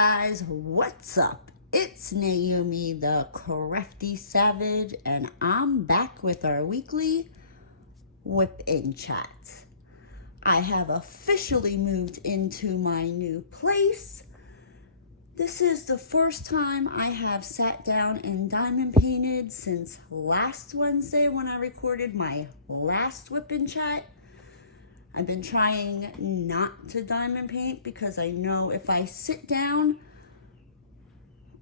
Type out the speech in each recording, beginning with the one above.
guys, what's up? It's Naomi the Crafty Savage, and I'm back with our weekly whip-in chat. I have officially moved into my new place. This is the first time I have sat down and diamond painted since last Wednesday when I recorded my last whip-in chat. I've been trying not to diamond paint because I know if I sit down,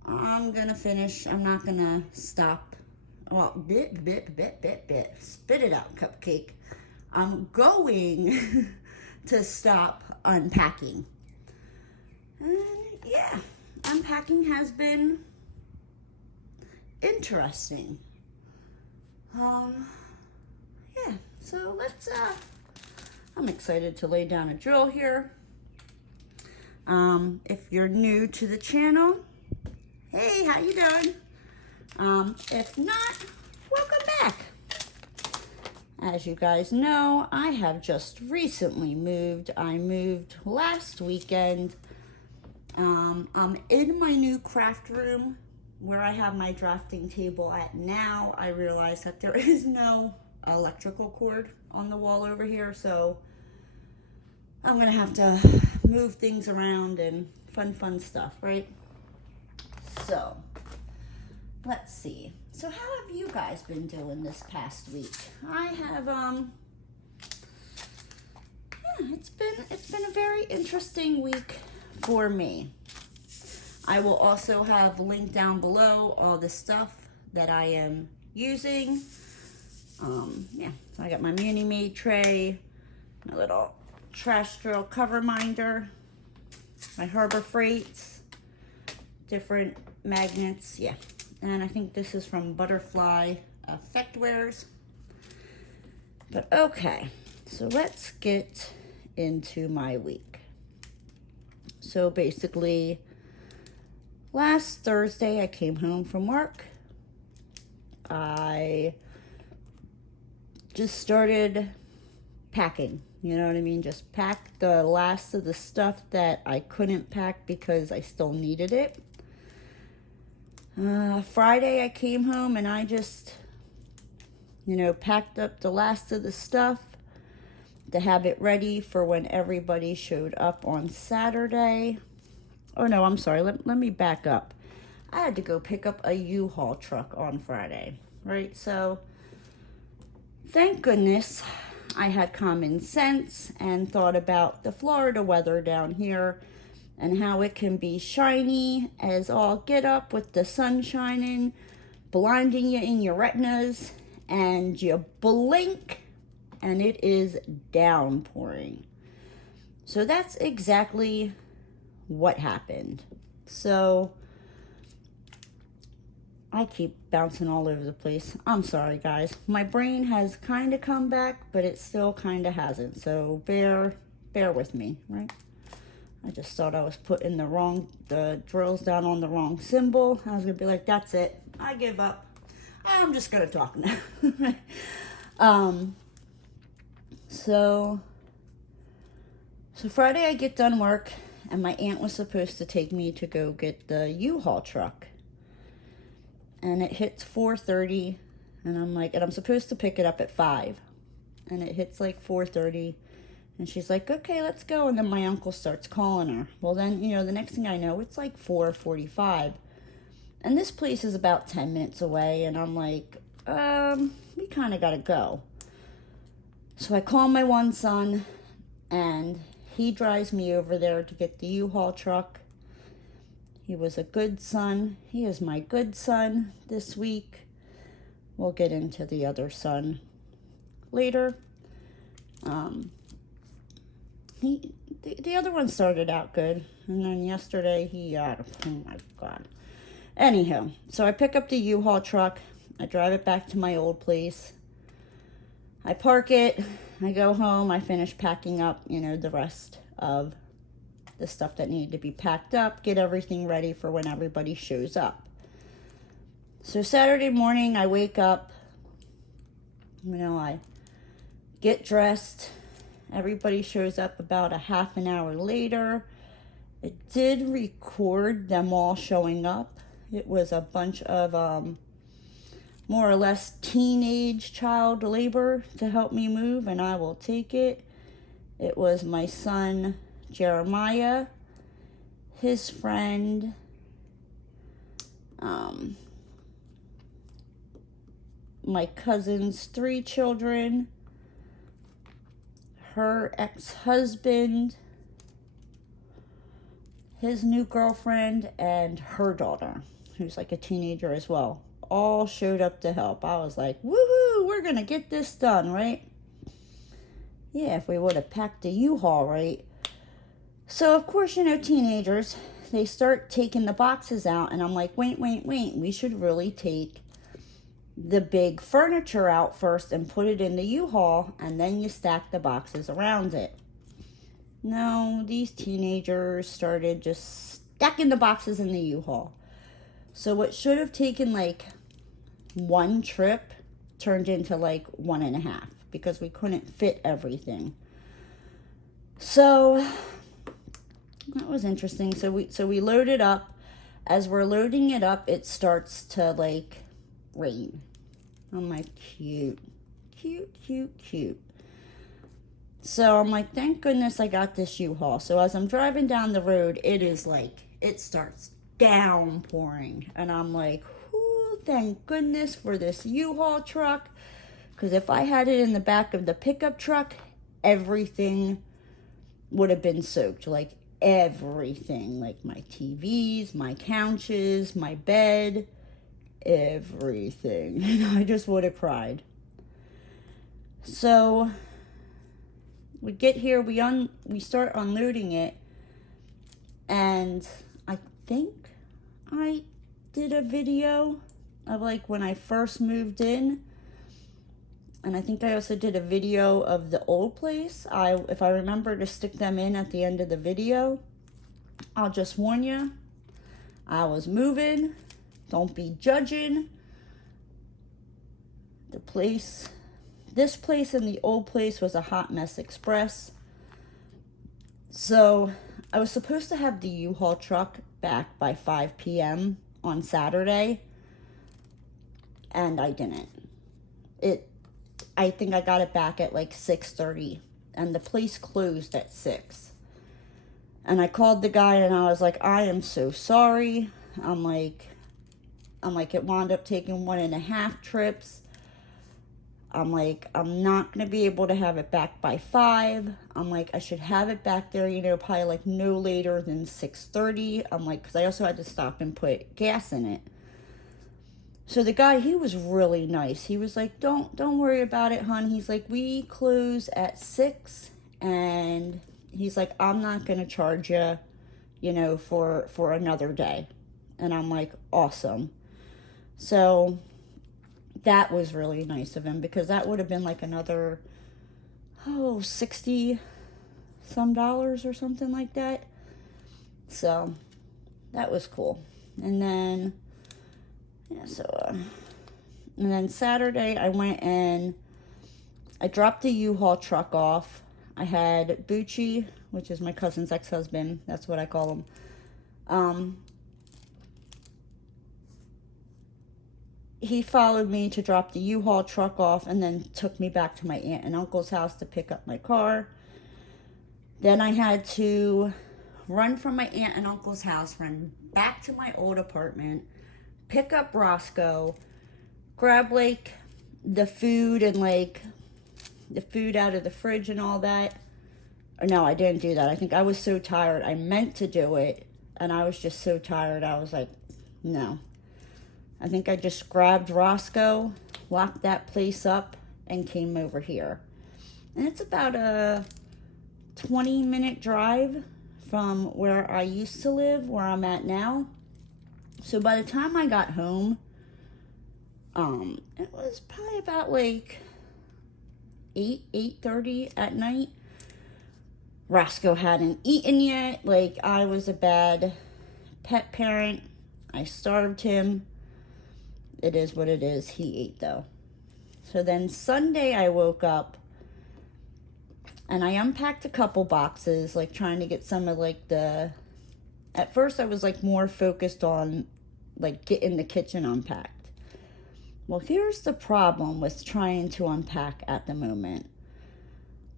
I'm gonna finish. I'm not gonna stop. Well, bit. Spit it out, cupcake. I'm going to stop unpacking. And yeah, unpacking has been interesting. Yeah, so let's, I'm excited to lay down a drill here. If you're new to the channel, hey, how you doing? If not, welcome back. As you guys know, I have just recently moved. I moved last weekend. I'm in my new craft room where I have my drafting table at now. I realize that there is no electrical cord on the wall over here, so I'm gonna have to move things around and fun stuff, right? So let's see. So how have you guys been doing this past week? I have yeah, it's been a very interesting week for me. I will also have linked down below all the stuff that I am using. Yeah, so I got my Munimade tray, my little trash drill cover minder, my Harbor Freights, different magnets, yeah. And I think this is from Butterfly Effectwares. But okay, so let's get into my week. So basically, last Thursday I came home from work. I just started packing, you know what I mean? Just packed the last of the stuff that I couldn't pack because I still needed it. Friday I came home and I just, packed up the last of the stuff to have it ready for when everybody showed up on Saturday. Oh no, I'm sorry, let me back up. I had to go pick up a U-Haul truck on Friday, right? So thank goodness I had common sense and thought about the Florida weather down here and how it can be shiny as all get up with the sun shining, blinding you in your retinas, and you blink and it is downpouring. So that's exactly what happened. So I keep bouncing all over the place. I'm sorry, guys. My brain has kind of come back, but it still kind of hasn't. So bear with me, right? I just thought I was putting the drills down on the wrong symbol. I was gonna be like, that's it. I give up. I'm just gonna talk now. So Friday I get done work, and my aunt was supposed to take me to go get the U-Haul truck. And it hits 4:30, and I'm supposed to pick it up at 5. And it hits like 4:30. And she's like, okay, let's go. And then my uncle starts calling her. Well, then, the next thing I know, it's like 4:45. And this place is about 10 minutes away. And I'm like, we kind of got to go. So I call my one son, and he drives me over there to get the U-Haul truck. He was a good son. He is my good son this week. We'll get into the other son later. The other one started out good, and then yesterday oh my God. Anyhow, so I pick up the U-Haul truck, I drive it back to my old place, I park it, I go home, I finish packing up, the rest of the stuff that needed to be packed up, get everything ready for when everybody shows up. So Saturday morning, I wake up, I get dressed, everybody shows up about a half an hour later, I did record them all showing up. It was a bunch of more or less teenage child labor to help me move, and I will take it. It was my son Jeremiah, his friend, my cousin's 3 children, her ex-husband, his new girlfriend, and her daughter, who's like a teenager as well. All showed up to help. I was like, woohoo, we're gonna get this done, right? Yeah, if we would have packed the U-Haul right. So, of course, you know, teenagers, they start taking the boxes out, and I'm like, wait, we should really take the big furniture out first and put it in the U-Haul, and then you stack the boxes around it. No, these teenagers started just stacking the boxes in the U-Haul. So what should have taken like 1 trip turned into like 1.5 because we couldn't fit everything. So that was interesting. So we load it up. As we're loading it up, it starts to like rain. I'm like, cute. So I'm like, thank goodness I got this U-Haul. So as I'm driving down the road, it is like, it starts downpouring. And I'm like, ooh, thank goodness for this U-Haul truck. Because if I had it in the back of the pickup truck, everything would have been soaked. Like everything. Like my TVs, my couches, my bed, everything. And I just would have cried. So we get here, we start unloading it, and I think I did a video of like when I first moved in, and I think I also did a video of the old place. If I remember to stick them in at the end of the video, I'll just warn you, I was moving. Don't be judging. This place and the old place was a hot mess express. So I was supposed to have the U-Haul truck back by 5 p.m. on Saturday, and I didn't. I think I got it back at like 6:30, and the place closed at 6. And I called the guy and I was like, I am so sorry. I'm like, it wound up taking 1.5 trips. I'm like, I'm not going to be able to have it back by 5. I'm like, I should have it back there, you know, probably like no later than 6:30. I'm like, because I also had to stop and put gas in it. So the guy, he was really nice. He was like, don't worry about it, hon. He's like, we close at 6, and he's like, I'm not going to charge you, you know, for another day. And I'm like, awesome. So that was really nice of him, because that would have been like another, $60 some or something like that. So that was cool. And then, and then Saturday I went and I dropped the U-Haul truck off. I had Bucci, which is my cousin's ex-husband. That's what I call him. He followed me to drop the U-Haul truck off and then took me back to my aunt and uncle's house to pick up my car. Then I had to run from my aunt and uncle's house, run back to my old apartment, pick up Roscoe, grab like the food and like the food out of the fridge and all that. Or no, I didn't do that. I think I was so tired. I meant to do it, and I was just so tired. I was like, no. I think I just grabbed Roscoe, locked that place up, and came over here. And it's about a 20-minute drive from where I used to live, where I'm at now. So by the time I got home, it was probably about like 8:30 at night. Roscoe hadn't eaten yet. Like, I was a bad pet parent. I starved him. It is what it is. He ate, though. So then Sunday I woke up and I unpacked a couple boxes, like trying to get some of like the At first I was like more focused on like getting the kitchen unpacked. Well, here's the problem with trying to unpack at the moment.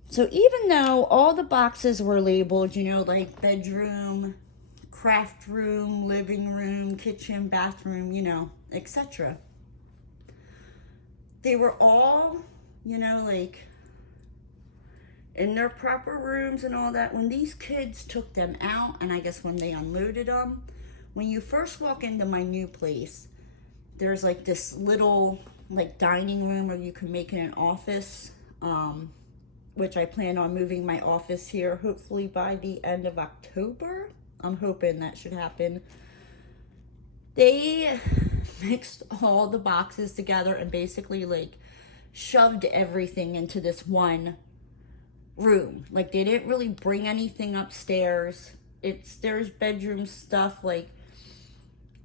So even though all the boxes were labeled, you know, like bedroom, craft room, living room, kitchen, bathroom, you know, etc. They were all, you know, like in their proper rooms and all that. When these kids took them out, and I guess when they unloaded them, when you first walk into my new place, there's like this little like dining room where you can make it an office, which I plan on moving my office here hopefully by the end of October. I'm hoping that should happen. They mixed all the boxes together and basically like shoved everything into this one room. Like they didn't really bring anything upstairs. There's bedroom stuff. Like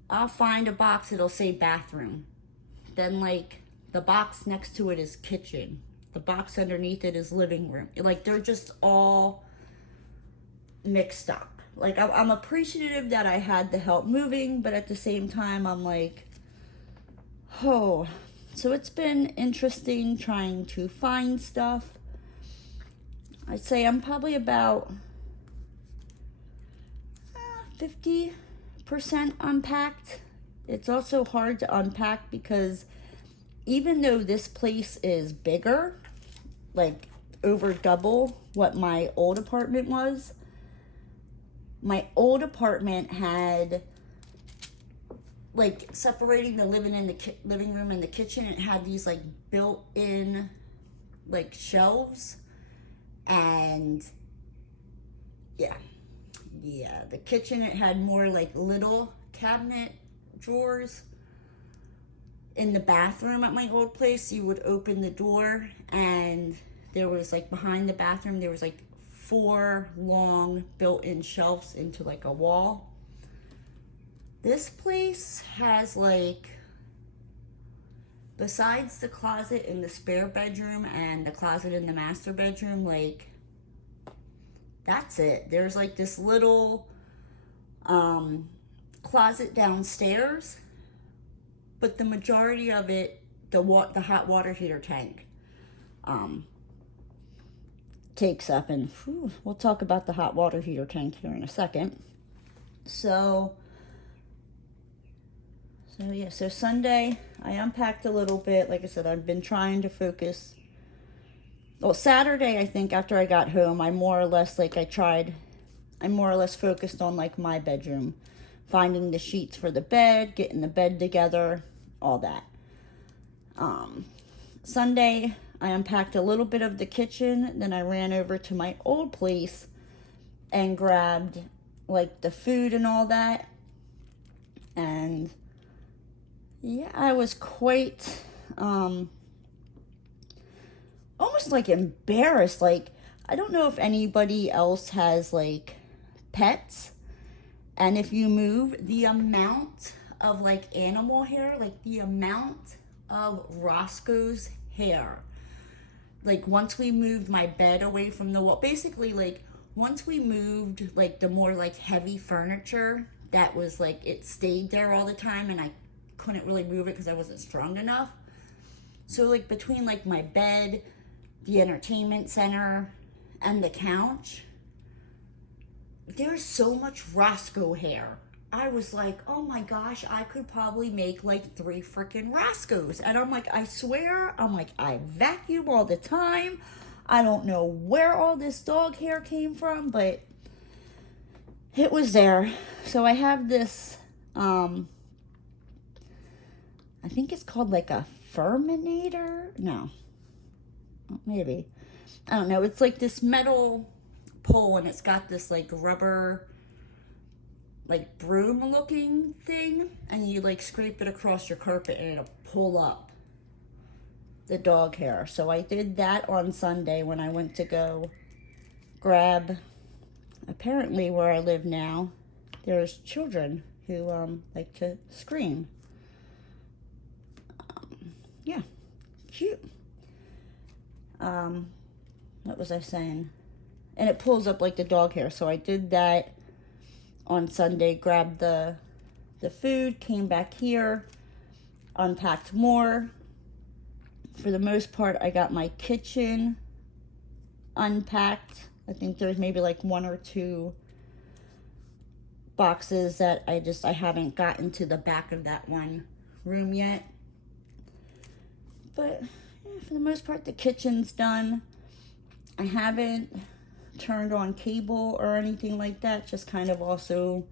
I'll find a box, it'll say bathroom. Then like the box next to it is kitchen. The box underneath it is living room. Like they're just all mixed up. Like I'm appreciative that I had the help moving, but at the same time I'm like, oh. So it's been interesting trying to find stuff. I'd say I'm probably about 50% unpacked. It's also hard to unpack because even though this place is bigger, like over double what my old apartment was, my old apartment had, like, separating the living room and the kitchen, it had these like built-in like shelves. And yeah, the kitchen, it had more like little cabinet drawers. In the bathroom at my old place, you would open the door and there was like behind the bathroom, there was like 4 long built-in shelves into like a wall. This place has like, besides the closet in the spare bedroom and the closet in the master bedroom, like, that's it. There's like this little closet downstairs, but the majority of it, the hot water heater tank takes up, and we'll talk about the hot water heater tank here in a second. So yeah, so Sunday I unpacked a little bit. Like I said, I've been trying to focus. Well, Saturday, I think after I got home, I more or less focused on like my bedroom, finding the sheets for the bed, getting the bed together, all that. Sunday, I unpacked a little bit of the kitchen, then I ran over to my old place and grabbed like the food and all that. And yeah, I was quite almost like embarrassed. Like, I don't know if anybody else has like pets, and if you move, the amount of like animal hair, like the amount of Roscoe's hair. Like once we moved my bed away from the wall, basically like once we moved like the more like heavy furniture that was like, it stayed there all the time and I couldn't really move it because I wasn't strong enough. So like between like my bed, the entertainment center, and the couch, there's so much Roscoe hair. I was like, oh my gosh, I could probably make like 3 freaking Roscoes. And I'm like, I swear, I vacuum all the time. I don't know where all this dog hair came from, but it was there. So I have this, I think it's called like a Furminator. No, maybe. I don't know. It's like this metal pole and it's got this like rubber, like broom looking thing, and you like scrape it across your carpet and it'll pull up the dog hair. So I did that on Sunday when I went to go grab, apparently where I live now, there's children who like to scream. Yeah, cute. What was I saying? And it pulls up like the dog hair. So I did that on Sunday, grabbed the food, came back here, unpacked more. For the most part, I got my kitchen unpacked. I think there's maybe like 1 or 2 boxes that I haven't gotten to the back of that one room yet. But yeah, for the most part, the kitchen's done. I haven't turned on cable or anything like that. Just kind of also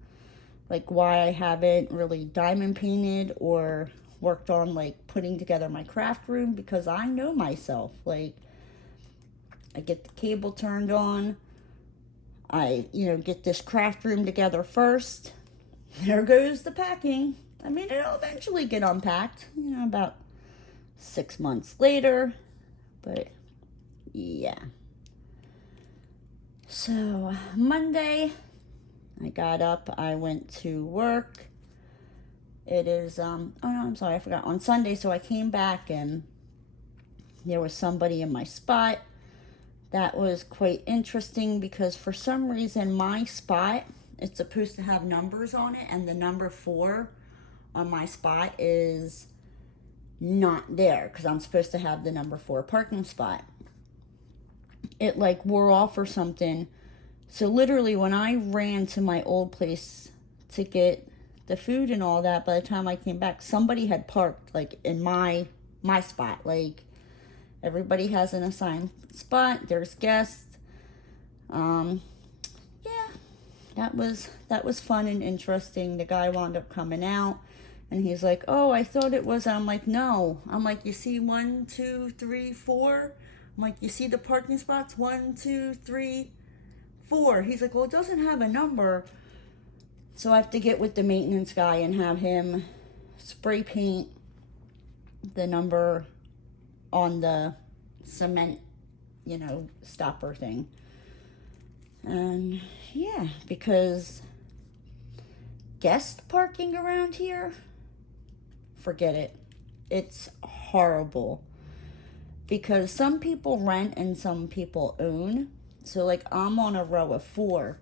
like why I haven't really diamond painted or worked on like putting together my craft room, because I know myself. Like, I get the cable turned on, I, get this craft room together first. There goes the packing. I mean, it'll eventually get unpacked, about 6 months later. But yeah. So Monday, I got up, I went to work. It is, oh no, I'm sorry, I forgot. On Sunday, so I came back and there was somebody in my spot. That was quite interesting because for some reason my spot, it's supposed to have numbers on it, and the number 4 on my spot is not there because I'm supposed to have the number 4 parking spot. It like wore off or something. So literally when I ran to my old place to get the food and all that, by the time I came back, somebody had parked like in my spot. Like, everybody has an assigned spot. There's guests. Yeah, that was fun and interesting. The guy wound up coming out, and he's like, "Oh, I thought it was." I'm like, "No." I'm like, "You see 1, 2, 3, 4." I'm like, "You see the parking spots? 1, 2, 3, 4." He's like, "Well, it doesn't have a number." So I have to get with the maintenance guy and have him spray paint the number on the cement, stopper thing. And yeah, because guest parking around here, forget it. It's horrible. Because some people rent and some people own. So like, I'm on a row of 4.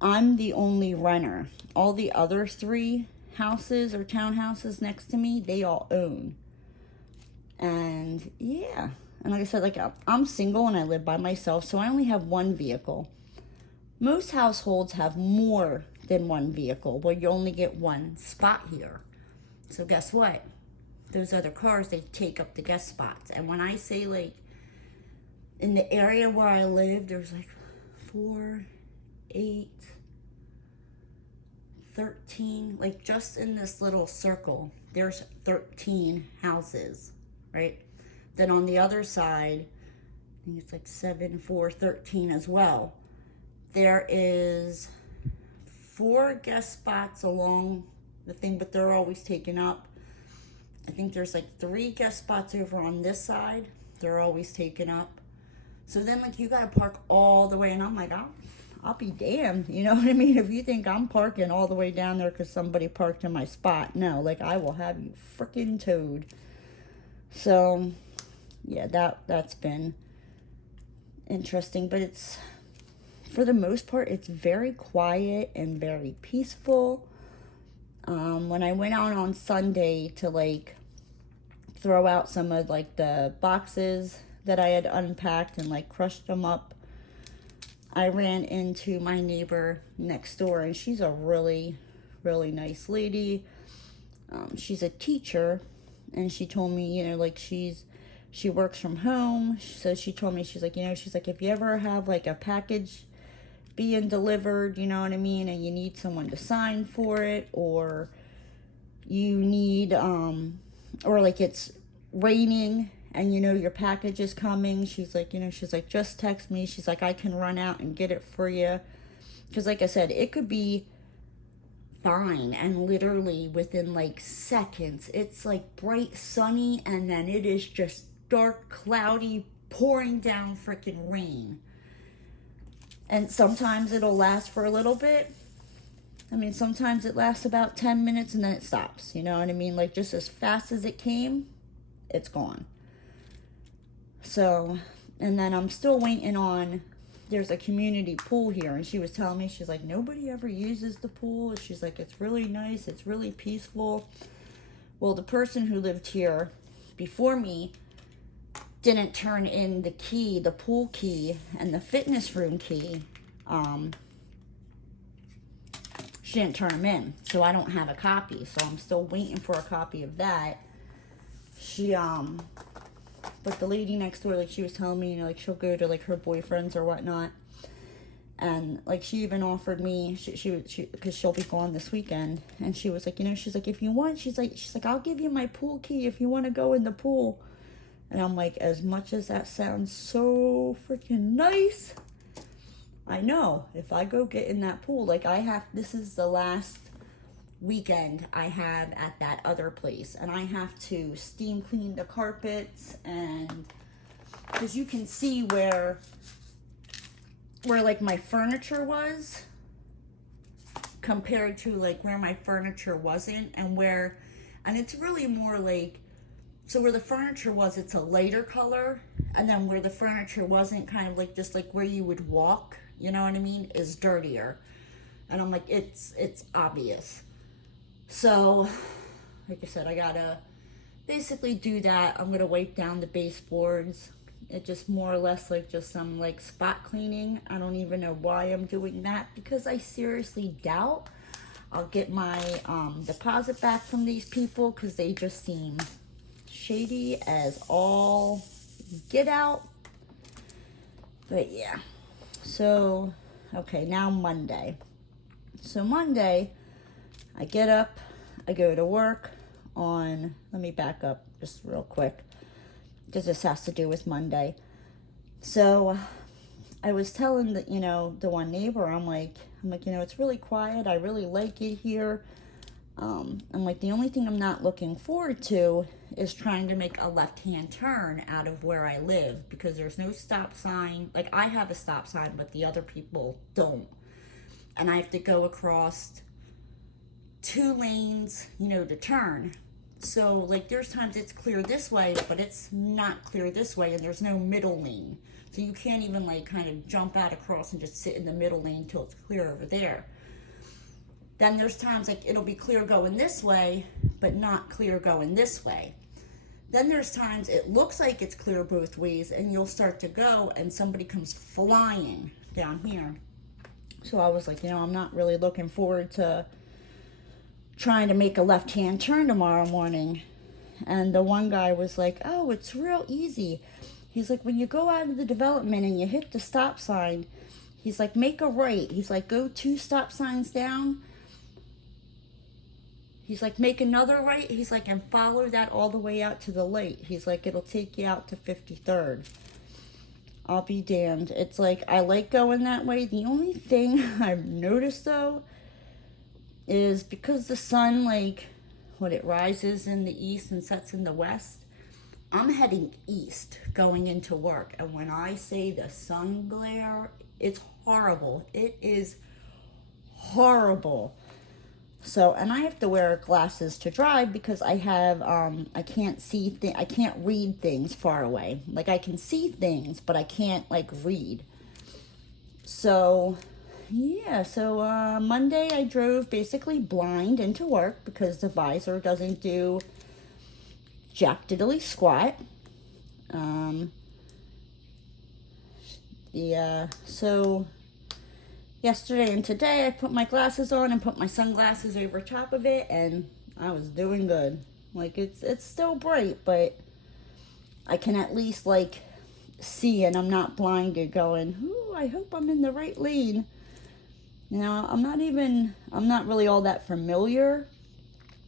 I'm the only renter. All the other 3 houses or townhouses next to me, they all own. And yeah, and like I said, like, I'm single and I live by myself, so I only have 1 vehicle. Most households have more than 1 vehicle, where you only get 1 spot here. So guess what? Those other cars, they take up the guest spots. And when I say, like, in the area where I live, there's like 4, 8, 13, like just in this little circle, there's 13 houses, right? Then on the other side, I think it's like 7, 4, 13 as well. There is 4 guest spots along the thing, but they're always taken up. I think there's like 3 guest spots over on this side. They're always taken up. So then, like, you gotta park all the way, and I'm like, I'll be damned, you know what I mean? If you think I'm parking all the way down there because somebody parked in my spot, no, like, I will have you freaking towed. So, yeah, that's been interesting, but it's, for the most part, it's very quiet and very peaceful. When I went out on Sunday to, like, throw out some of, like, the boxes that I had unpacked and, like, crushed them up, I ran into my neighbor next door, and she's a really, really nice lady. She's a teacher, and she told me, like, she works from home. So she told me, she's like, if you ever have, like, a package being delivered, you know what I mean, and you need someone to sign for it, or you need, or, like, it's raining and your package is coming, she's like, just text me. She's like, I can run out and get it for you. Because, like I said, it could be fine, and literally within, like, seconds, it's, like, bright sunny, and then it is just dark, cloudy, pouring down freaking rain. And sometimes it'll last for a little bit. I mean, sometimes it lasts about 10 minutes and then it stops. You know what I mean? Like, just as fast as it came, it's gone. So, and then I'm still waiting on there's a community pool here, and she was telling me, she's like, nobody ever uses the pool. She's like, it's really nice, it's really peaceful. Well, the person who lived here before me didn't turn in the key, the pool key and the fitness room key. She didn't turn them in, so I don't have a copy. So I'm still waiting for a copy of that. She but the lady next door, like, she was telling me, you know, like, she'll go to, like, her boyfriends or whatnot. And, like, she even offered me, she because she'll be gone this weekend. And she was like, you know, she's like, if you want, she's like, I'll give you my pool key if you want to go in the pool. And I'm like, as much as that sounds so freaking nice, I know if I go get in that pool, like, this is the last weekend I have at that other place, and I have to steam clean the carpets, and because you can see where like my furniture was compared to like where my furniture wasn't, and it's really more like, so where the furniture was, it's a lighter color, and then where the furniture wasn't, kind of like just like where you would walk, you know what I mean, is dirtier. And I'm like, it's obvious. So, like I said, I gotta basically do that. I'm gonna wipe down the baseboards. It just more or less like just some like spot cleaning. I don't even know why I'm doing that, because I seriously doubt I'll get my deposit back from these people, because they just seem shady as all get out. But yeah, so okay, now Monday. So Monday, I get up, I go to work on, let me back up just real quick, because this has to do with Monday. So I was telling the, you know, the one neighbor, I'm like, you know, it's really quiet, I really like it here. I'm like, the only thing I'm not looking forward to is trying to make a left-hand turn out of where I live, because there's no stop sign. Like, I have a stop sign, but the other people don't. And I have to go across 2 lanes, you know, to turn. So, like, there's times it's clear this way, but it's not clear this way, and there's no middle lane. So you can't even, like, kind of jump out across and just sit in the middle lane till it's clear over there. Then there's times, like, it'll be clear going this way, but not clear going this way. Then there's times it looks like it's clear both ways, and you'll start to go, and somebody comes flying down here. So I was like, you know, I'm not really looking forward to trying to make a left-hand turn tomorrow morning. And the one guy was like, oh, it's real easy. He's like, when you go out of the development and you hit the stop sign, he's like, make a right. He's like, go 2 stop signs down. He's like, make another right. He's like, and follow that all the way out to the light. He's like, it'll take you out to 53rd. I'll be damned. It's like, I like going that way. The only thing I've noticed, though, is because the sun, like, when it rises in the east and sets in the west, I'm heading east going into work. And when I say the sun glare, it's horrible. It is horrible. So, and I have to wear glasses to drive because I have, I can't see, I can't read things far away. Like, I can see things, but I can't, like, read. So, yeah, so Monday I drove basically blind into work because the visor doesn't do jack diddly squat. So yesterday and today I put my glasses on and put my sunglasses over top of it, and I was doing good. Like, it's still bright, but I can at least, like, see, and I'm not blinded going, ooh, I hope I'm in the right lane. Now, I'm not really all that familiar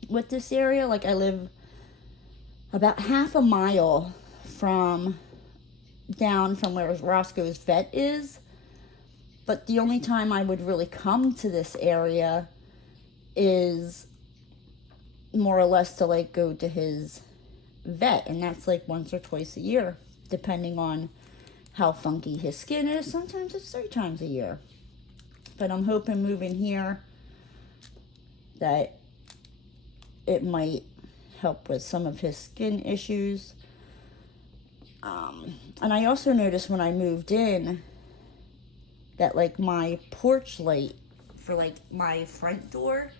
with this area. Like, I live about half a mile down from where Roscoe's vet is. But the only time I would really come to this area is more or less to, like, go to his vet. And that's, like, once or twice a year, depending on how funky his skin is. Sometimes it's 3 times a year. But I'm hoping moving here that it might help with some of his skin issues. And I also noticed when I moved in, that like my porch light for like my front door,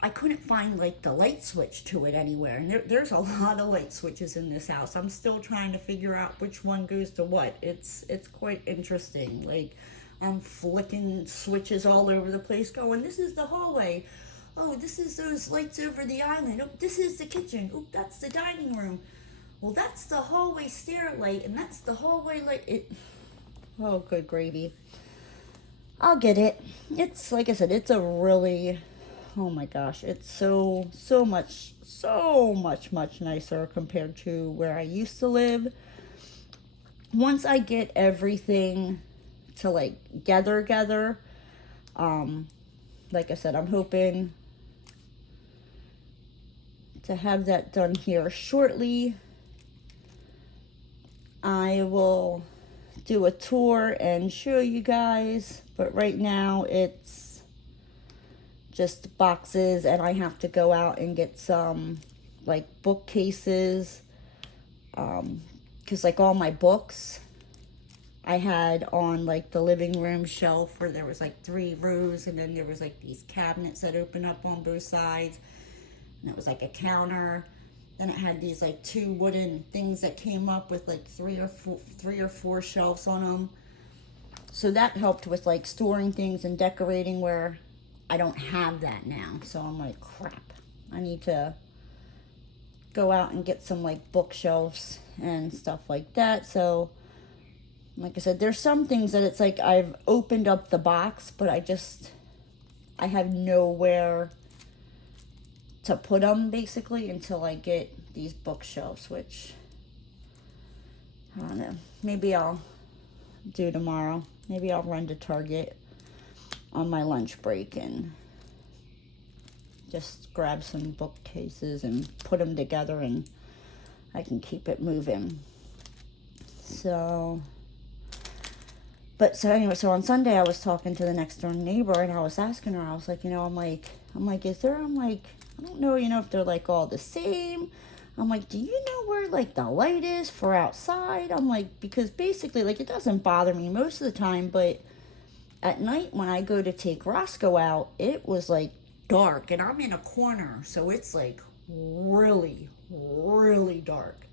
I couldn't find like the light switch to it anywhere. And there's a lot of light switches in this house. I'm still trying to figure out which one goes to what. It's quite interesting. Like, I'm flicking switches all over the place going, this is the hallway. Oh, this is those lights over the island. Oh, this is the kitchen. Oh, that's the dining room. Well, that's the hallway stair light, and that's the hallway light. Oh, good gravy. I'll get it. It's, like I said, it's a really, oh my gosh, it's so much nicer compared to where I used to live. Once I get everything to like gather, like I said, I'm hoping to have that done here shortly. I will do a tour and show you guys, but right now it's just boxes, and I have to go out and get some like bookcases, because like all my books I had on like the living room shelf where there was like 3 rows, and then there was like these cabinets that open up on both sides, and it was like a counter. Then it had these like 2 wooden things that came up with like 3 or 4 shelves on them. So that helped with like storing things and decorating, where I don't have that now. So I'm like, crap, I need to go out and get some like bookshelves and stuff like that. So like I said, there's some things that it's like I've opened up the box, but I have nowhere to put them basically until I get these bookshelves, which I don't know, maybe I'll do tomorrow. Maybe I'll run to Target on my lunch break and just grab some bookcases and put them together, and I can keep it moving. So anyway, so on Sunday I was talking to the next door neighbor, and I was asking her, I was like, I'm like, I don't know, if they're like all the same. I'm like, do you know where like the light is for outside? I'm like, because basically like it doesn't bother me most of the time, but at night when I go to take Roscoe out, it was like dark, and I'm in a corner, so it's like really, really dark.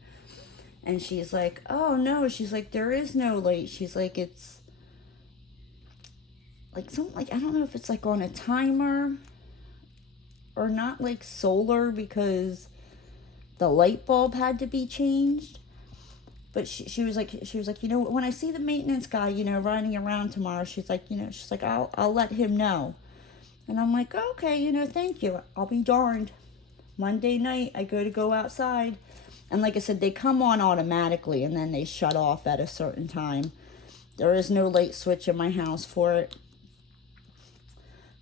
And she's like, oh no, she's like, there is no light. She's like, it's like something like, I don't know if it's like on a timer or not, like solar, because the light bulb had to be changed. But she was like, when I see the maintenance guy, riding around tomorrow, she's like, I'll let him know. And I'm like, okay, thank you. I'll be darned. Monday night, I go outside. And like I said, they come on automatically, and then they shut off at a certain time. There is no light switch in my house for it.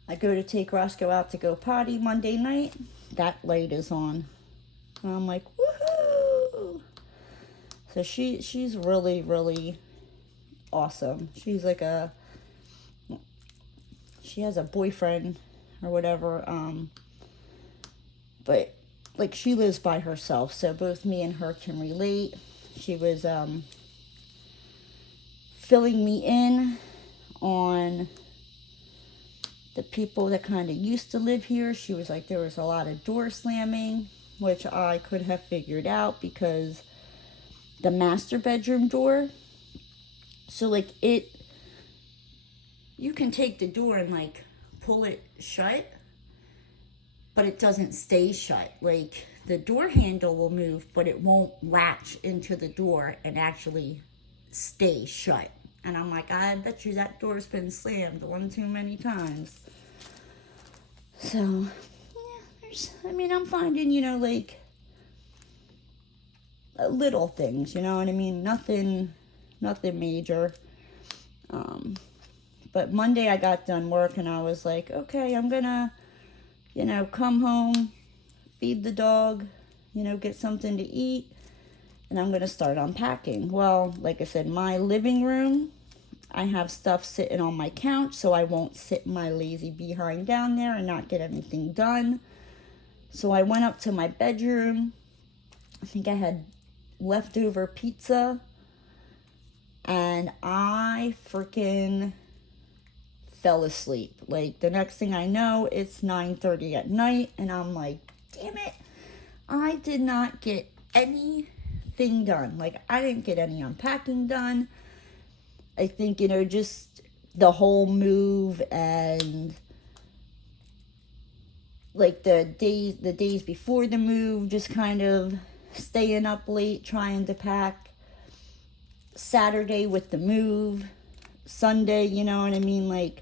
I go to take Roscoe out to go potty Monday night. That light is on. And I'm like, woohoo! So she's really, really awesome. She's like she has a boyfriend or whatever, but like she lives by herself, so both me and her can relate. She was filling me in on the people that kind of used to live here. She was like, there was a lot of door slamming, which I could have figured out because the master bedroom door, so like you can take the door and like pull it shut, but it doesn't stay shut. Like the door handle will move, but it won't latch into the door and actually stay shut. And I'm like, I bet you that door's been slammed one too many times. So yeah, I'm finding, like little things, you know what I mean? Nothing major. But Monday I got done work, and I was like, okay, I'm gonna, come home, feed the dog, get something to eat, and I'm gonna start unpacking. Well, like I said, my living room, I have stuff sitting on my couch, so I won't sit my lazy behind down there and not get anything done. So I went up to my bedroom. I think I had leftover pizza, and I I freaking fell asleep. Like, the next thing I know, it's 9:30 at night, and I'm like, damn it, I did not get anything done. Like, I didn't get any unpacking done. I think, you know, just the whole move and like the days before the move, just kind of staying up late trying to pack. Saturday with the move, Sunday, you know what I mean, like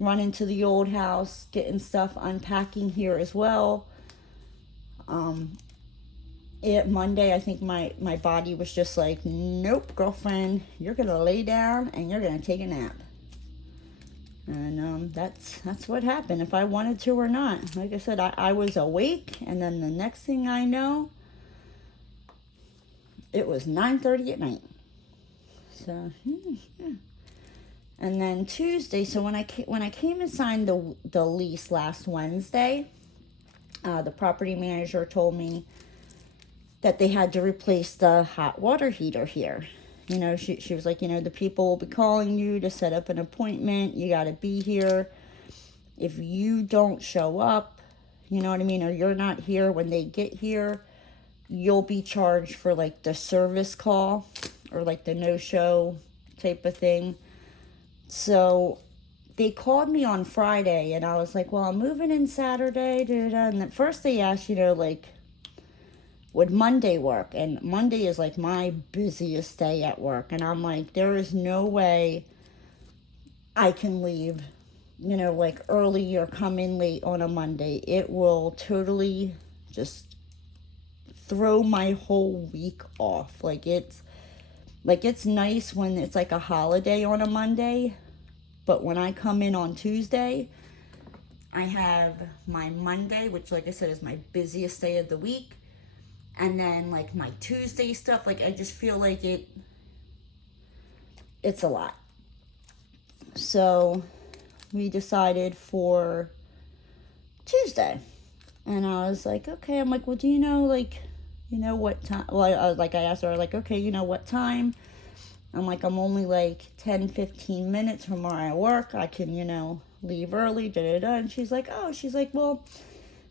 running to the old house, getting stuff, unpacking here as well. Monday, I think my body was just like, nope, girlfriend, you're gonna lay down and you're gonna take a nap. And that's what happened, if I wanted to or not. Like I said, I was awake, and then the next thing I know, it was 9:30 at night. So, yeah. And then Tuesday, so when I came and signed the lease last Wednesday, the property manager told me that they had to replace the hot water heater here. You know, she was like, you know, the people will be calling you to set up an appointment. You got to be here. If you don't show up, you know what I mean, or you're not here when they get here, you'll be charged for like the service call or like the no-show type of thing. So they called me on Friday, and I was like, well, I'm moving in Saturday. And at first they asked, you know, like, would Monday work? And Monday is like my busiest day at work. And I'm like, there is no way I can leave, you know, like early or come in late on a Monday. It will totally just throw my whole week off. Like it's nice when it's like a holiday on a Monday, but when I come in on Tuesday, I have my Monday, which like I said is my busiest day of the week. And then, like, my Tuesday stuff, like, I just feel like it's a lot. So, we decided for Tuesday. And I was like, okay. I'm like, well, do you know, like, you know what time? Well, I asked her, like, okay, you know what time? I'm like, I'm only, like, 10, 15 minutes from where I work. I can, you know, leave early, And she's like, well,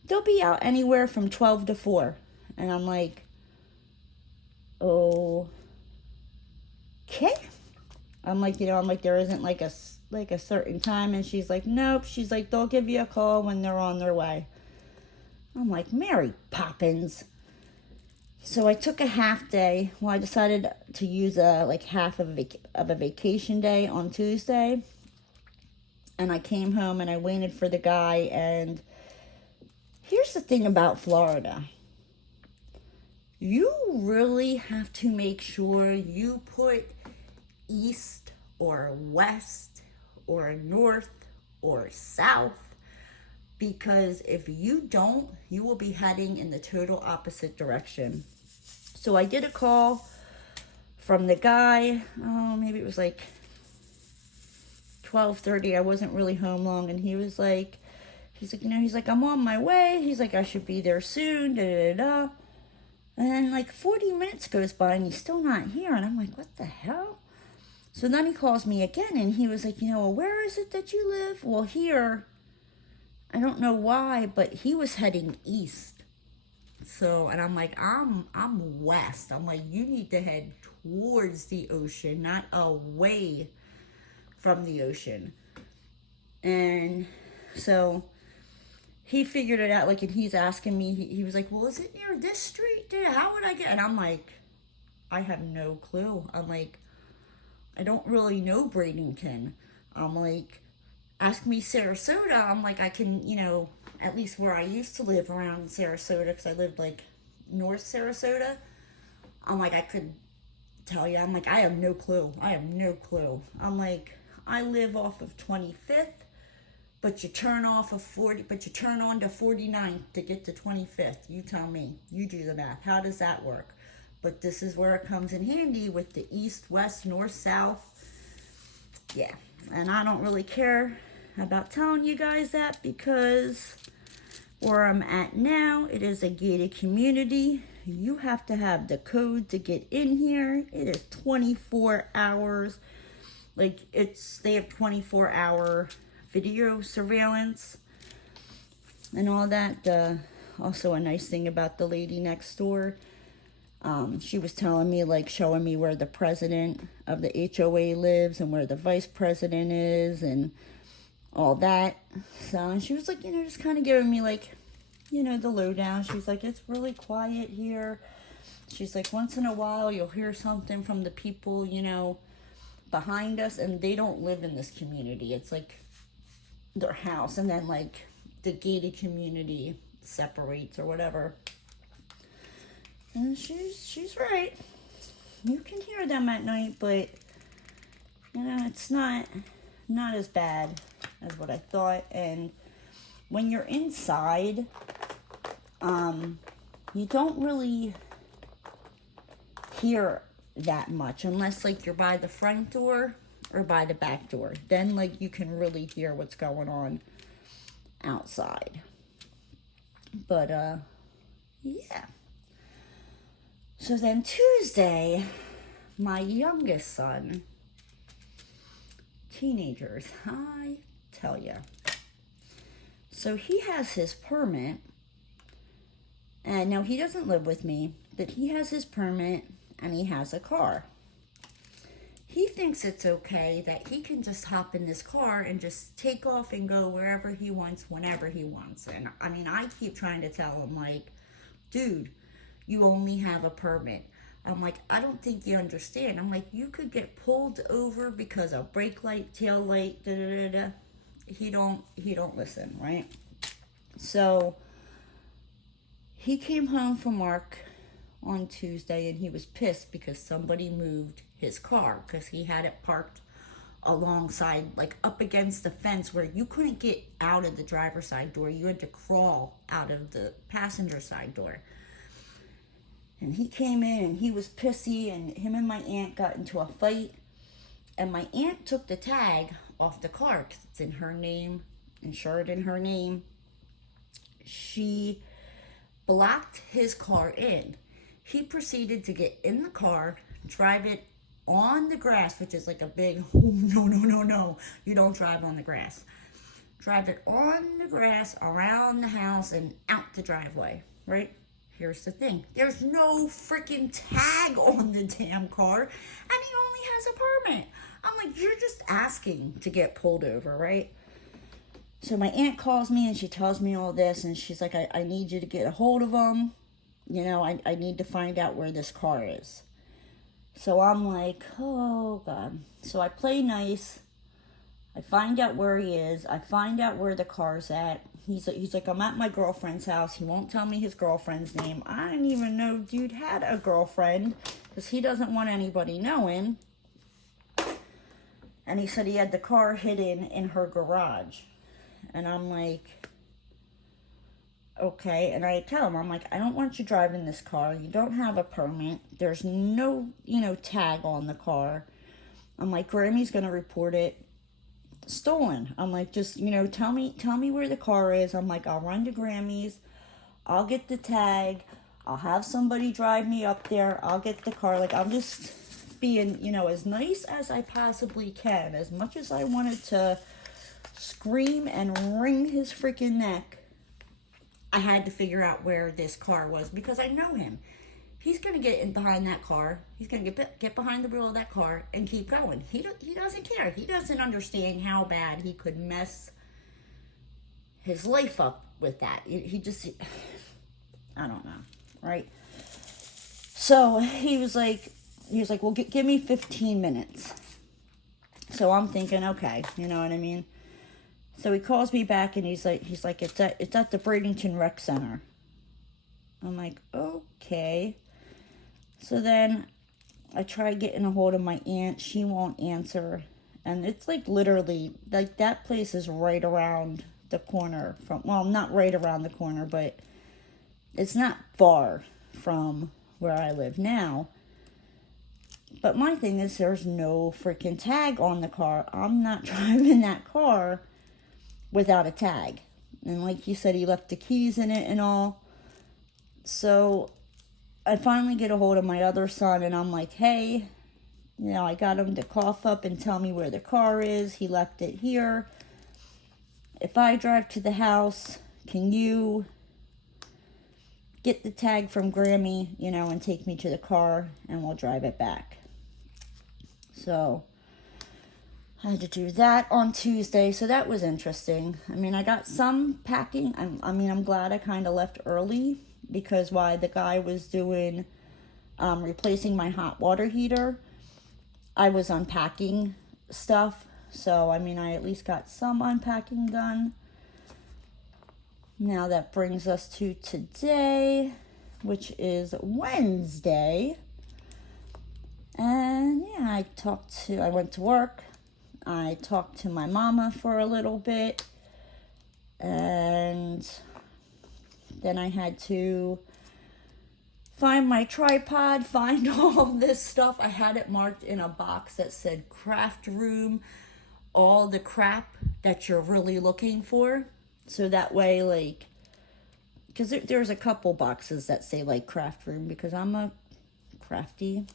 they'll be out anywhere from 12 to 4. And I'm like, okay. I'm like, you know, there isn't like a certain time. And she's like, nope. She's like, they'll give you a call when they're on their way. I'm like, Mary Poppins. So I took a half day. Well, I decided to use half of a vacation day on Tuesday. And I came home and I waited for the guy. And here's the thing about Florida. You really have to make sure you put east or west or north or south, because if you don't, you will be heading in the total opposite direction. So I did a call from the guy, maybe it was like 12:30. I wasn't really home long, and he's like, you know, I'm on my way. He's like, I should be there soon, And then like 40 minutes goes by and he's still not here. And I'm like, what the hell? So then he calls me again and he was like, you know, well, where is it that you live? Well, here, I don't know why, but he was heading east. So, and I'm like, I'm west. I'm like, you need to head towards the ocean, not away from the ocean. And so he figured it out, like, and he's asking me, he was like, well, is it near this street? How would I get? And I'm like, I have no clue. I'm like, I don't really know Bradenton. I'm like, ask me Sarasota. I'm like, I can, you know, at least where I used to live around Sarasota, because I lived, like, North Sarasota. I'm like, I could tell you. I'm like, I have no clue. I'm like, I live off of 25th. But you turn on to 49th to get to 25th. You tell me. You do the math. How does that work? But this is where it comes in handy with the east, west, north, south. Yeah. And I don't really care about telling you guys that, because where I'm at now, it is a gated community. You have to have the code to get in here. It is 24 hours. Like, they have 24-hour video surveillance and all that. Also a nice thing about the lady next door, she was telling me, like, showing me where the president of the HOA lives and where the vice president is and all that. So, and she was like, just kind of giving me, like, the lowdown. She's like, it's really quiet here. She's like, once in a while you'll hear something from the people, behind us, and they don't live in this community. It's like their house, and then, like, the gated community separates or whatever. And she's right. You can hear them at night, but it's not as bad as what I thought. And when you're inside, you don't really hear that much unless, like, you're by the front door or by the back door. Then, like, you can really hear what's going on outside. But yeah. So then Tuesday, my youngest son, teenagers, I tell ya. So he has his permit, and now he doesn't live with me, but he has his permit and he has a car. He thinks it's okay that he can just hop in this car and just take off and go wherever he wants, whenever he wants. And I mean, I keep trying to tell him, like, dude, you only have a permit. I'm like, I don't think you understand. I'm like, you could get pulled over because of brake light, tail light, da da da da. He don't listen, right? So he came home from work on Tuesday and he was pissed because somebody moved his car because he had it parked alongside, like, up against the fence where you couldn't get out of the driver's side door. You had to crawl out of the passenger side door. And he came in and he was pissy, and him and my aunt got into a fight. And my aunt took the tag off the car because it's in her name, insured in her name. She blocked his car in. He proceeded to get in the car, drive it on the grass, which is like a big, oh, no, you don't drive on the grass. Drive it on the grass, around the house, and out the driveway, right? Here's the thing. There's no freaking tag on the damn car, and he only has a permit. I'm like, you're just asking to get pulled over, right? So my aunt calls me, and she tells me all this, and she's like, I need you to get a hold of him. I need to find out where this car is. So I'm like, oh, God. So I play nice. I find out where he is. I find out where the car's at. He's like, I'm at my girlfriend's house. He won't tell me his girlfriend's name. I didn't even know dude had a girlfriend because he doesn't want anybody knowing. And he said he had the car hidden in her garage. And I'm like, okay. And I tell him, I'm like, I don't want you driving this car. You don't have a permit. There's no, tag on the car. I'm like, Grammy's going to report it stolen. I'm like, just, tell me where the car is. I'm like, I'll run to Grammy's. I'll get the tag. I'll have somebody drive me up there. I'll get the car. Like, I'm just being, as nice as I possibly can. As much as I wanted to scream and wring his freaking neck, I had to figure out where this car was because I know him. He's going to get in behind that car. He's going to get behind the wheel of that car and keep going. He doesn't care. He doesn't understand how bad he could mess his life up with that. He just, I don't know, right? So he was like, well, give me 15 minutes. So I'm thinking, okay, you know what I mean? So he calls me back and he's like, it's at the Bradenton Rec Center. I'm like, okay. So then I try getting a hold of my aunt. She won't answer. And it's like literally, like that place is right around the corner from, well, not right around the corner, but it's not far from where I live now. But my thing is there's no freaking tag on the car. I'm not driving that car without a tag. And like you said, he left the keys in it and all. So I finally get a hold of my other son and I'm like, hey, You know, I got him to cough up and tell me where the car is. He left it here. If I drive to the house, can you get the tag from Grammy, you know, and take me to the car, and we'll drive it back. So I had to do that on Tuesday, so that was interesting. I mean, I got some packing. I'm glad I kind of left early, because while the guy was doing, replacing my hot water heater, I was unpacking stuff. So, I mean, I at least got some unpacking done. Now that brings us to today, which is Wednesday. And yeah, I went to work. I talked to my mama for a little bit. And then I had to find my tripod, find all this stuff. I had it marked in a box that said craft room, all the crap that you're really looking for. So that way, like, because there's a couple boxes that say, like, craft room, because I'm a crafty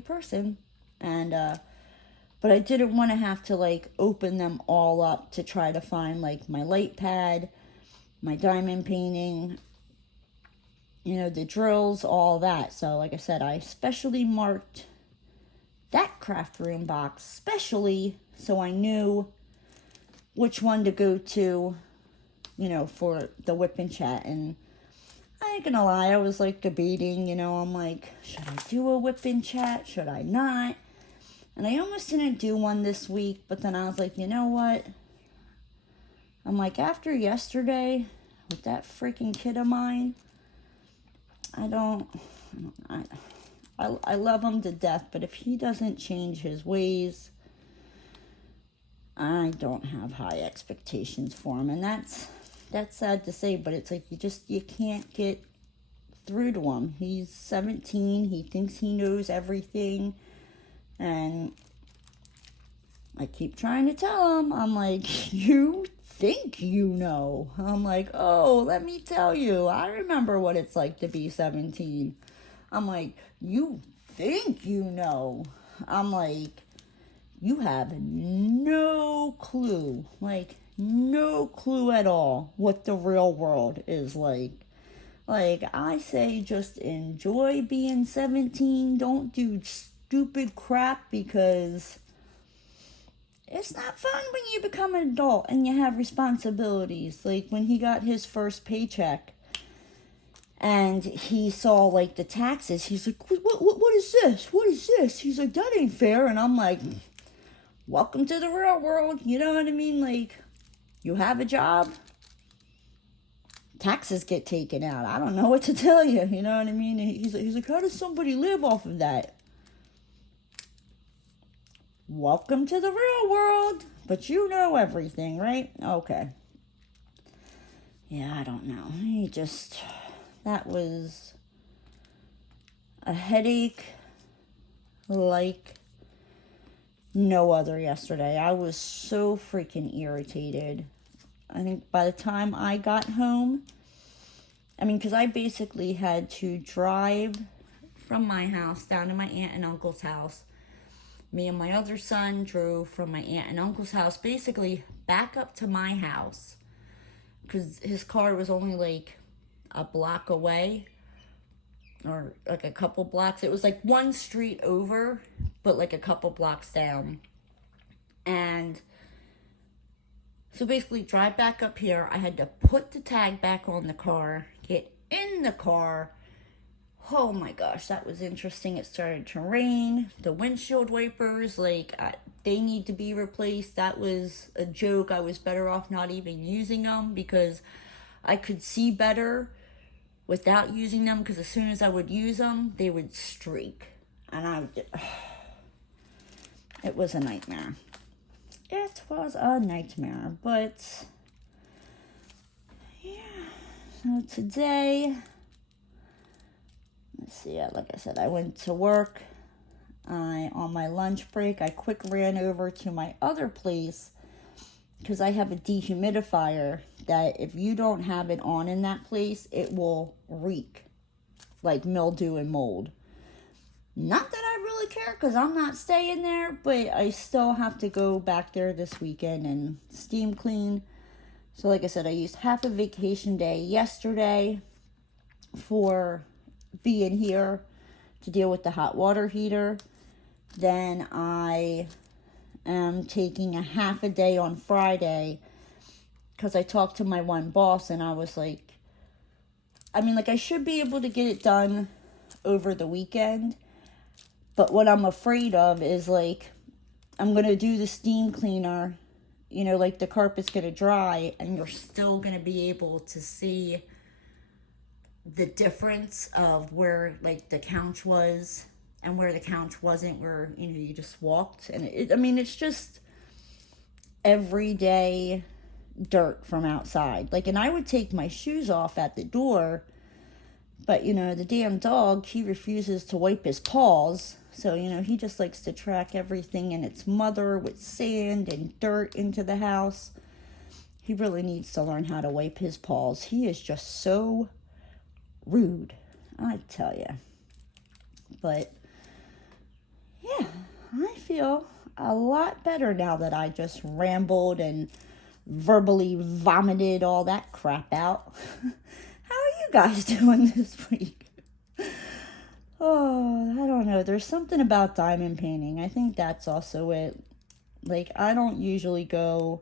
person. And, but I didn't want to have to, like, open them all up to try to find, like, my light pad, my diamond painting, you know, the drills, all that. So, like I said, I specially marked that craft room box, specially so I knew which one to go to, you know, for the whip and chat. And I ain't gonna lie, I was like debating, you know, I'm like, should I do a whip and chat? Should I not? And I almost didn't do one this week, but then I was like, you know what? I'm like, after yesterday with that freaking kid of mine, I love him to death, but if he doesn't change his ways, I don't have high expectations for him. And that's sad to say, but it's like you can't get through to him. He's 17, he thinks he knows everything, and I keep trying to tell him, I'm like, you think you know. I'm like, oh, let me tell you, I remember what it's like to be 17. I'm like, you think you know. I'm like, you have no clue, like, no clue at all what the real world is like. Like, I say just enjoy being 17. Don't do stupid crap, because it's not fun when you become an adult and you have responsibilities. Like, when he got his first paycheck and he saw, like, the taxes, he's like, what is this? What is this? He's like, that ain't fair. And I'm like, welcome to the real world. You know what I mean? Like, you have a job, taxes get taken out. I don't know what to tell you. You know what I mean? And he's like, how does somebody live off of that? Welcome to the real world, but you know everything, right? Okay. Yeah, I don't know. That was a headache like no other yesterday. I was so freaking irritated. I think by the time I got home, I mean, because I basically had to drive from my house down to my aunt and uncle's house. Me and my other son drove from my aunt and uncle's house basically back up to my house, because his car was only like a block away, or like a couple blocks. It was like one street over, but like a couple blocks down. And so basically drive back up here. I had to put the tag back on the car, get in the car. Oh my gosh, that was interesting. It started to rain. The windshield wipers, like, they need to be replaced. That was a joke. I was better off not even using them, because I could see better without using them, because as soon as I would use them, they would streak. And it was a nightmare. It was a nightmare, but yeah. So today, let's see, like I said, I went to work. On my lunch break, I quick ran over to my other place, because I have a dehumidifier that if you don't have it on in that place, it will reek like mildew and mold. Not that I really really care because I'm not staying there, but I still have to go back there this weekend and steam clean. So like I said, I used half a vacation day yesterday for being here to deal with the hot water heater. Then I am taking a half a day on Friday because I talked to my one boss and I was like, I mean, like, I should be able to get it done over the weekend, but what I'm afraid of is, like, I'm going to do the steam cleaner, you know, like, the carpet's going to dry, and you're still going to be able to see the difference of where, like, the couch was and where the couch wasn't, where, you know, you just walked, and I mean, it's just everyday dirt from outside. Like, and I would take my shoes off at the door, but, you know, the damn dog, he refuses to wipe his paws. So, you know, he just likes to track everything in its mother with sand and dirt into the house. He really needs to learn how to wipe his paws. He is just so rude, I tell you. But, yeah, I feel a lot better now that I just rambled and verbally vomited all that crap out. How are you guys doing this week? Oh, I don't know. There's something about diamond painting. I think that's also it. Like, I don't usually go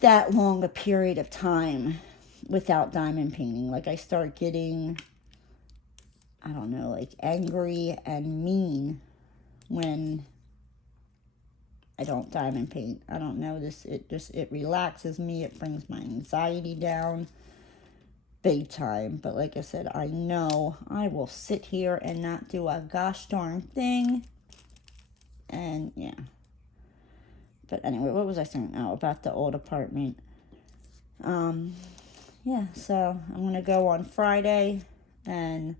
that long a period of time without diamond painting. Like, I start getting, I don't know, like, angry and mean when I don't diamond paint. I don't know, it relaxes me. It brings my anxiety down big time. But like I said, I know I will sit here and not do a gosh darn thing. And yeah. But anyway, what was I saying now about the old apartment? Yeah, so I'm going to go on Friday and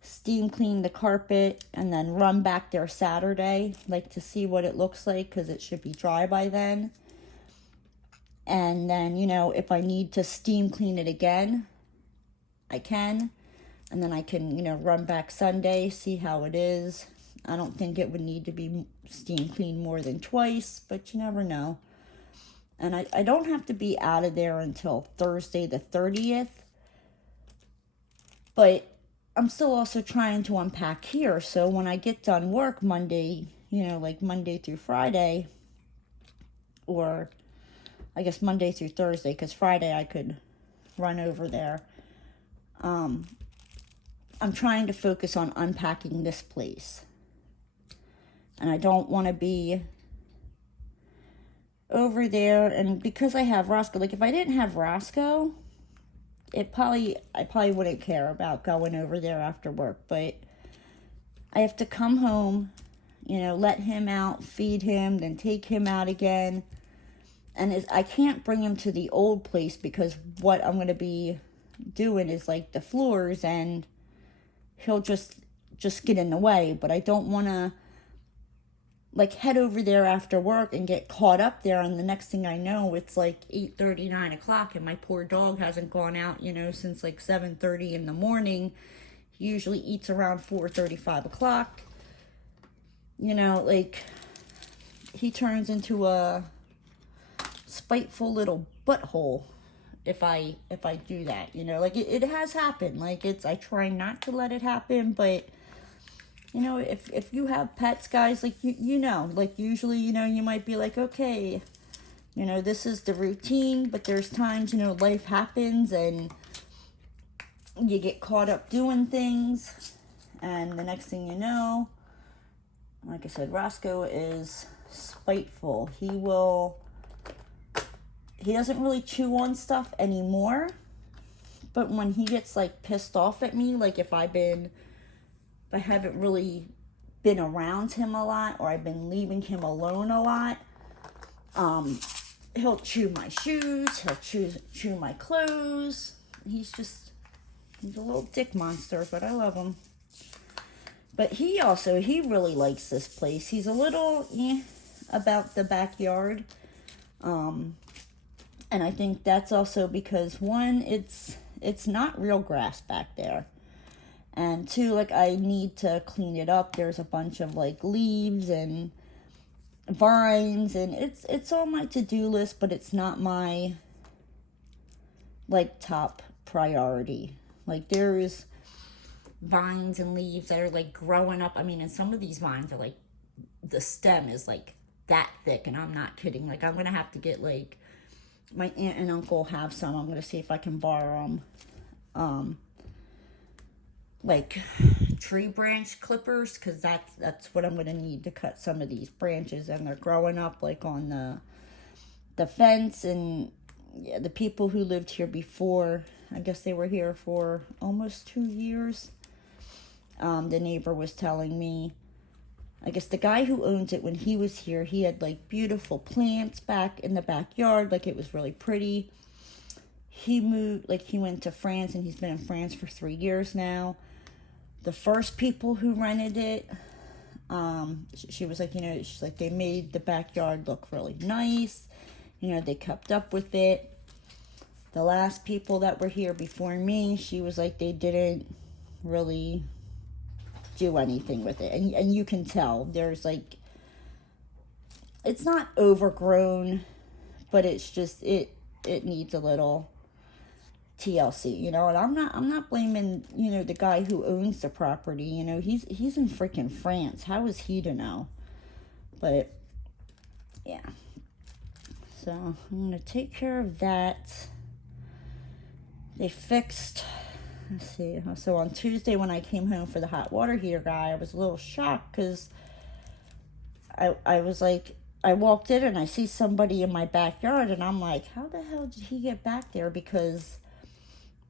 steam clean the carpet and then run back there Saturday, like, to see what it looks like, because it should be dry by then. And then, you know, if I need to steam clean it again, I can. And then I can, you know, run back Sunday, see how it is. I don't think it would need to be steam cleaned more than twice, but you never know. And I don't have to be out of there until Thursday the 30th. But I'm still also trying to unpack here. So when I get done work Monday, you know, like Monday through Friday, or I guess Monday through Thursday, because Friday I could run over there. I'm trying to focus on unpacking this place. And I don't want to be over there, and because I have Roscoe, like, if I didn't have Roscoe, I probably wouldn't care about going over there after work, but I have to come home, you know, let him out, feed him, then take him out again, and I can't bring him to the old place because what I'm going to be doing is, like, the floors, and he'll just get in the way. But I don't want to, like, head over there after work and get caught up there, and the next thing I know, it's like 8:30, 9 o'clock, and my poor dog hasn't gone out, you know, since like 7:30 in the morning. He usually eats around 4:30, 5 o'clock. You know, like, he turns into a spiteful little butthole if I do that, you know. Like, it has happened. Like, I try not to let it happen, but you know, if you have pets, guys, like, you know, like, usually, you know, you might be like, okay, you know, this is the routine, but there's times, you know, life happens, and you get caught up doing things, and the next thing you know, like I said, Roscoe is spiteful. He doesn't really chew on stuff anymore, but when he gets, like, pissed off at me, like, if I haven't really been around him a lot, or I've been leaving him alone a lot, he'll chew my shoes, he'll chew my clothes. He's a little dick monster, but I love him. But he really likes this place. He's a little about the backyard. And I think that's also because, one, it's not real grass back there. And two, like, I need to clean it up. There's a bunch of like leaves and vines, and it's on my to-do list, but it's not my like top priority. Like, there's vines and leaves that are like growing up. I mean, and some of these vines are like, the stem is like that thick, and I'm not kidding. Like, I'm gonna have to get, like, my aunt and uncle have some. I'm gonna see if I can borrow them. Like tree branch clippers, because that's what I'm gonna need to cut some of these branches, and they're growing up like on the fence. And yeah, the people who lived here before, I guess they were here for almost 2 years. The neighbor was telling me, I guess the guy who owns it, when he was here, he had like beautiful plants back in the backyard, like it was really pretty. He moved, like he went to France, and he's been in France for 3 years now. The first people who rented it, she was like, you know, she's like, they made the backyard look really nice. You know, they kept up with it. The last people that were here before me, she was like, they didn't really do anything with it. And you can tell there's like, it's not overgrown, but it's just, it needs a little TLC, you know. And I'm not blaming, you know, the guy who owns the property. You know, he's in freaking France. How is he to know? But yeah, so I'm gonna take care of that. They fixed, let's see, so on Tuesday when I came home for the hot water heater guy, I was a little shocked because I was like, I walked in and I see somebody in my backyard, and I'm like, how the hell did he get back there? Because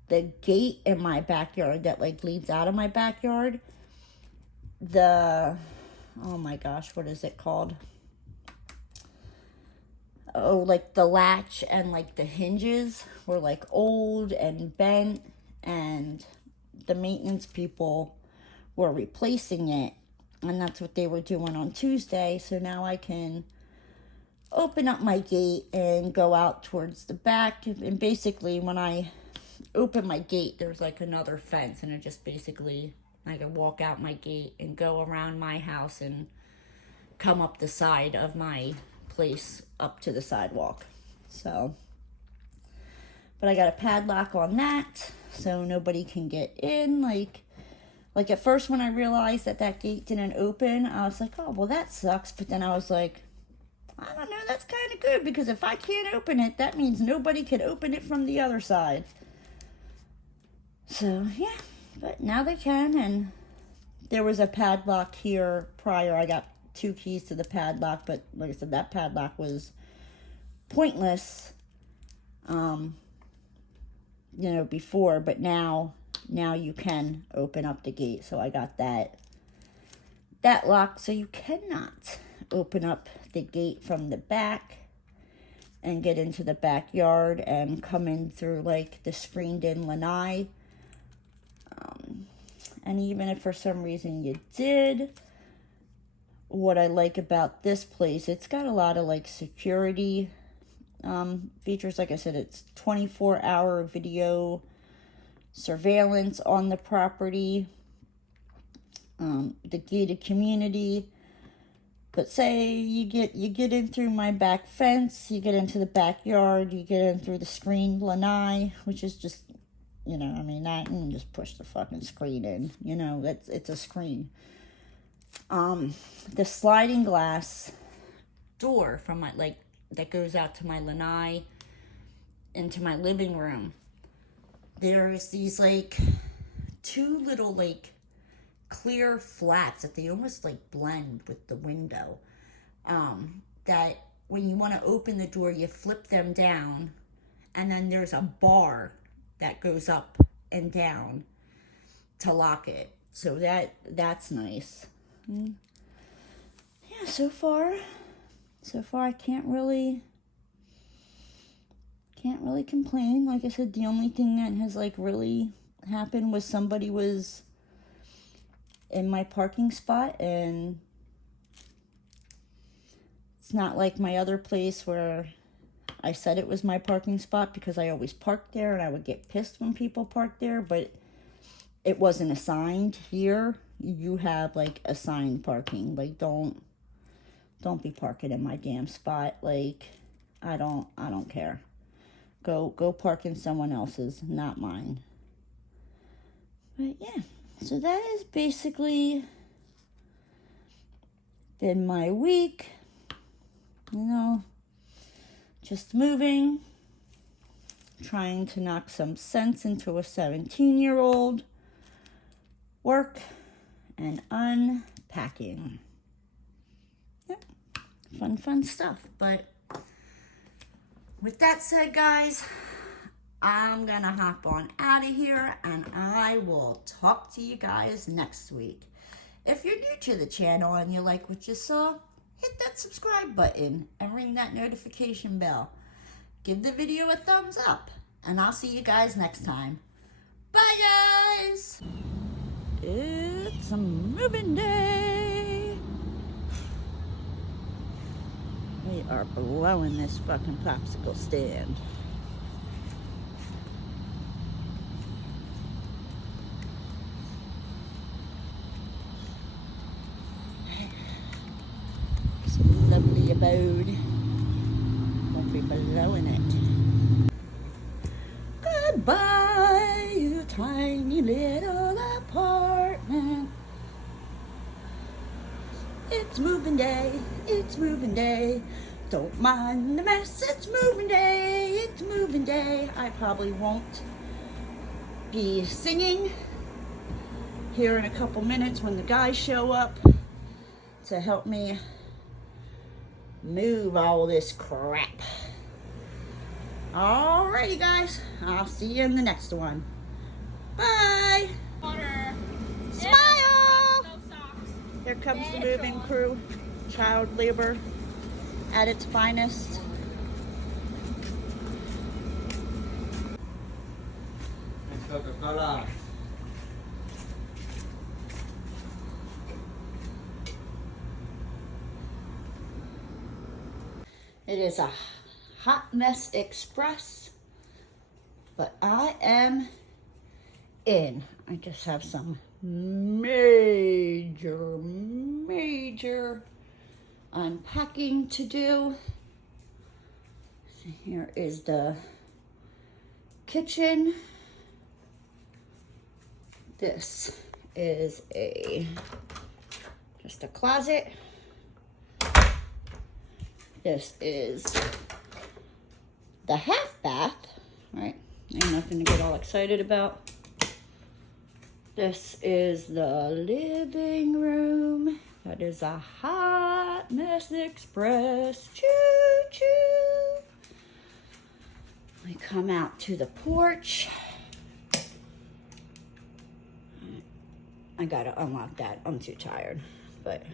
the gate in my backyard that like leads out of my backyard, oh my gosh, what is it called? Oh, like the latch and like the hinges were like old and bent, and the maintenance people were replacing it, and that's what they were doing on Tuesday. So now I can open up my gate and go out towards the back. And basically when I open my gate, there's like another fence, and it just basically, I can walk out my gate and go around my house and come up the side of my place up to the sidewalk. So, but I got a padlock on that so nobody can get in. Like at first when I realized that gate didn't open, I was like, oh well, that sucks. But then I was like, I don't know, that's kind of good, because if I can't open it, that means nobody can open it from the other side. So yeah, but now they can. And there was a padlock here prior. I got 2 keys to the padlock, but like I said, that padlock was pointless, you know, before. But now you can open up the gate. So I got that lock, so you cannot open up the gate from the back and get into the backyard and come in through like the screened in lanai. And even if for some reason you did, what I like about this place, it's got a lot of like security features. Like I said, it's 24-hour video surveillance on the property, the gated community. But say you get in through my back fence, you get into the backyard, you get in through the screened lanai, which is just, you know, I mean, that, and just push the fucking screen in, you know, it's a screen. The sliding glass door from my, like, that goes out to my lanai into my living room, there's these like 2 little like clear flats that they almost like blend with the window, that when you want to open the door, you flip them down, and then there's a bar that goes up and down to lock it. So that's nice. Yeah, so far I can't really complain. Like I said, the only thing that has like really happened was somebody was in my parking spot, and it's not like my other place where I said it was my parking spot because I always parked there, and I would get pissed when people parked there. But it wasn't assigned. Here you have like assigned parking. Like don't be parking in my damn spot. Like I don't care. Go park in someone else's, not mine. But yeah, so that is basically been my week. You know, just moving, trying to knock some sense into a 17-year-old, work, and unpacking. Yep, fun stuff. But with that said, guys, I'm gonna hop on out of here, and I will talk to you guys next week. If you're new to the channel and you like what you saw, hit that subscribe button and ring that notification bell. Give the video a thumbs up, and I'll see you guys next time. Bye, guys! It's a moving day. We are blowing this fucking popsicle stand. Lovely abode. Won't be blowing it. Goodbye, you tiny little apartment. It's moving day, it's moving day. Don't mind the mess, it's moving day, it's moving day. I probably won't be singing here in a couple minutes when the guys show up to help me move all this crap. Alrighty, guys, I'll see you in the next one. Bye. Water. Smile. Here comes the moving crew. Child labor at its finest. Coca-Cola. It is a hot mess express, but I am in. I just have some major unpacking to do. So here is the kitchen. This is just a closet. This is the half bath, right? Ain't nothing to get all excited about. This is the living room. That is a hot mess express. Choo-choo. We come out to the porch. I gotta unlock that. I'm too tired. But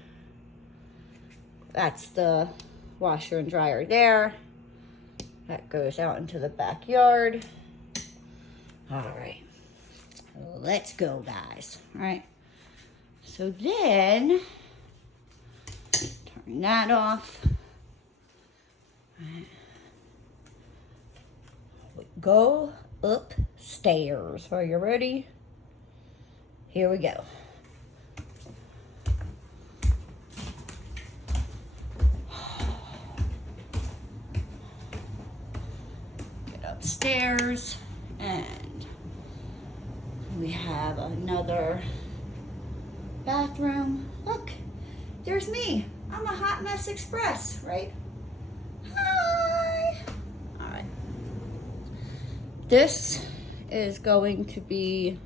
that's the washer and dryer there. That goes out into the backyard. All right, let's go, guys. All right, so then turn that off. All right. We go upstairs. Are you ready? Here we go. Upstairs, and we have another bathroom. Look, there's me. I'm a hot mess express, right? Hi. All right. This is going to be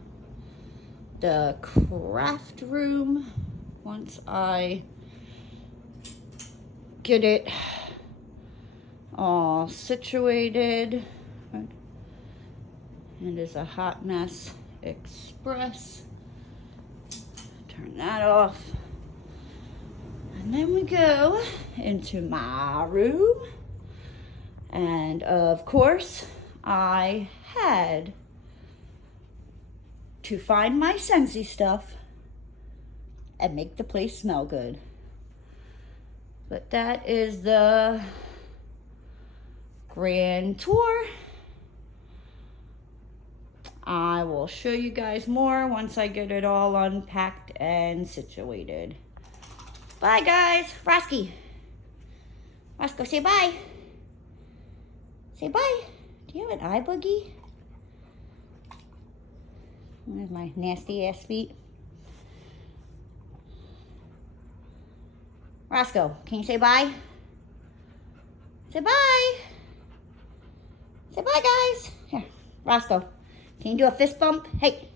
the craft room once I get it all situated. It is a hot mess express. Turn that off. And then we go into my room. And of course, I had to find my Scentsy stuff and make the place smell good. But that is the grand tour. I will show you guys more once I get it all unpacked and situated. Bye, guys. Rosky. Roscoe, say bye. Say bye. Do you have an eye boogie? There's my nasty ass feet. Roscoe, can you say bye? Say bye. Say bye, guys. Here, Roscoe, can you do a fist bump? Hey.